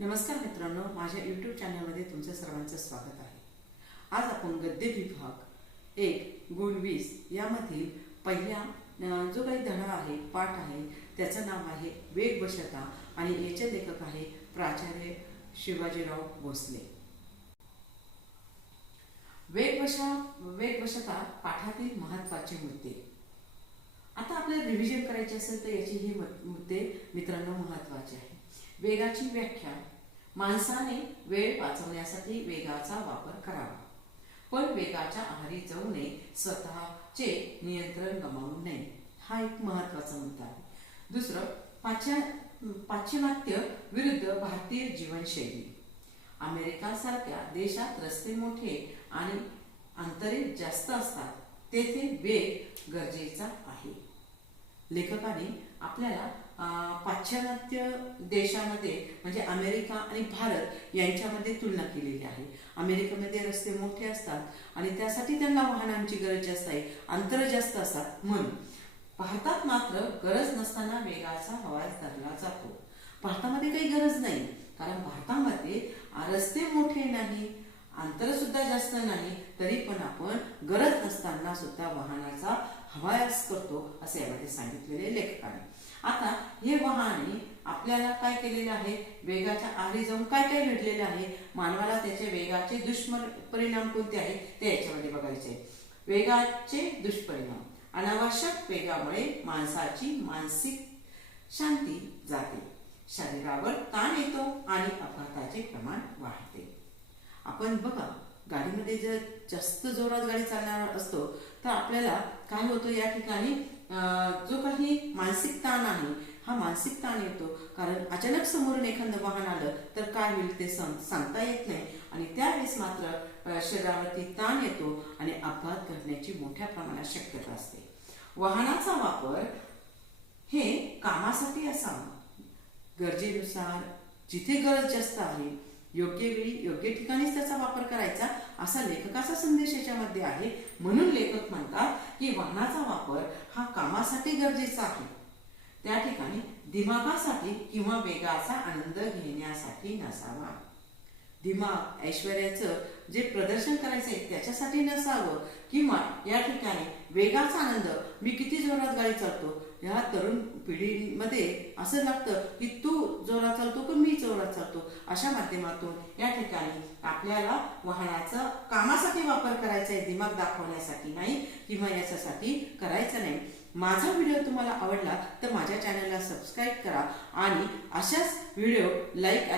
नमस्कार मित्रांनो, माझ्या यूट्यूब चॅनलमध्ये तुमचं सर्वांचं स्वागत आहे। आज आपण गद्य विभाग 1 गुण 20 यामधील पहिल्या जो काही धडा आहे, पाठ आहे, त्याचं नाव आहे वेगवशता आणि याचे लेखक आहे प्राचार्य शिवाजीराव भोसले। वेगवशता पाठातील महत्त्वाचे मुद्दे। आता आपल्याला रिव्हिजन करायचे असेल तर याचे हे मुद्दे मित्रांनो महत्त्वाचे आहेत। वेगाची व्याख्या। माणसाने वेळ वाचवण्यासाठी वेगाचा वापर करावा, पण वेगाच्या आहारी जाऊ नये, स्वतःचे नियंत्रण गमावू नये, हा एक महत्त्वाचा मुद्दा आहे। दुसरं, पाश्चिमात्य विरुद्ध भारतीय जीवनशैली। अमेरिका सारख्या देशात रस्ते मोठे आणि अंतरे जास्त असतात, तेथे वेग गरजेचा आहे। लेखकाने आपल्याला पाश्चिमात्य देशामध्ये म्हणजे अमेरिका आणि भारत यांच्यामध्ये तुलना केलेली आहे। अमेरिकेमध्ये रस्ते मोठे असतात आणि त्यासाठी त्यांना वाहनांची गरज जास्त आहे, अंतर जास्त असतात, म्हणून भारतात मात्र गरज नसताना वेगाचा आवाज धरला जातो। भारतामध्ये काही गरज नाही, कारण भारतामध्ये रस्ते मोठे नाही, अंतर सुद्धा जास्त नाही, तरी पण आपण गरज नसताना सुद्धा वाहनाचा हवास करतो असे यामध्ये सांगितलेले लेखकाने। आता हे वाहने आपल्याला काय केलेले आहे, वेगाच्या आहारी जाऊन काय काय घडलेले आहे, मानवाला त्याच्या वेगाचे दुष्परिणाम कोणते आहेत ते याच्यामध्ये बघायचे। वेगाचे दुष्परिणाम। अनावश्यक वेगामुळे माणसाची मानसिक शांती जाते, शरीरावर ताण येतो आणि अपघाताचे प्रमाण वाढते। आपण बघा, गाडीमध्ये जर जास्त जोरात गाडी चालणार असतो तर आपल्याला काय होतं, या ठिकाणी जो काही मानसिक ताण आहे हा मानसिक ताण येतो, कारण अचानक समोरून एखादं वाहन आलं तर काय होईल ते सांगता येत नाही, आणि त्यावेळेस मात्र शरीरावरती ताण येतो आणि अपघात घडण्याची मोठ्या प्रमाणात शक्यता असते। वाहनाचा वापर हे कामासाठी असावा, गरजेनुसार, जिथे गरज जास्त आहे, योग्य वेळी योग्य ठिकाणीच त्याचा वापर करायचा, असा लेखकाचा संदेश याच्यामध्ये आहे। म्हणून लेखक म्हणतात की वाहनाचा वापर हा कामासाठी गरजेचा आहे, त्या ठिकाणी दिमागासाठी किंवा वेगाचा आनंद घेण्यासाठी नसावा। दिमाग ऐश्वर्याचं जे प्रदर्शन करायचंय त्याच्यासाठी नसावं, किंवा या ठिकाणी वेगाचा आनंद, मी किती जोरात गाडी चालतो, या तरुण पिढीमध्ये असं लागतं की तू जोरात चालतो की मी जोरात चालतो, अशा माध्यमातून या ठिकाणी आपल्याला वाहनाचा कामासाठी वापर करायचा आहे, दिमाग दाखवण्यासाठी नाही किंवा याच्यासाठी करायचं नाही। माझा व्हिडिओ तुम्हाला आवडला तर माझ्या चॅनलला सबस्क्राईब करा आणि अशाच व्हिडिओ लाईक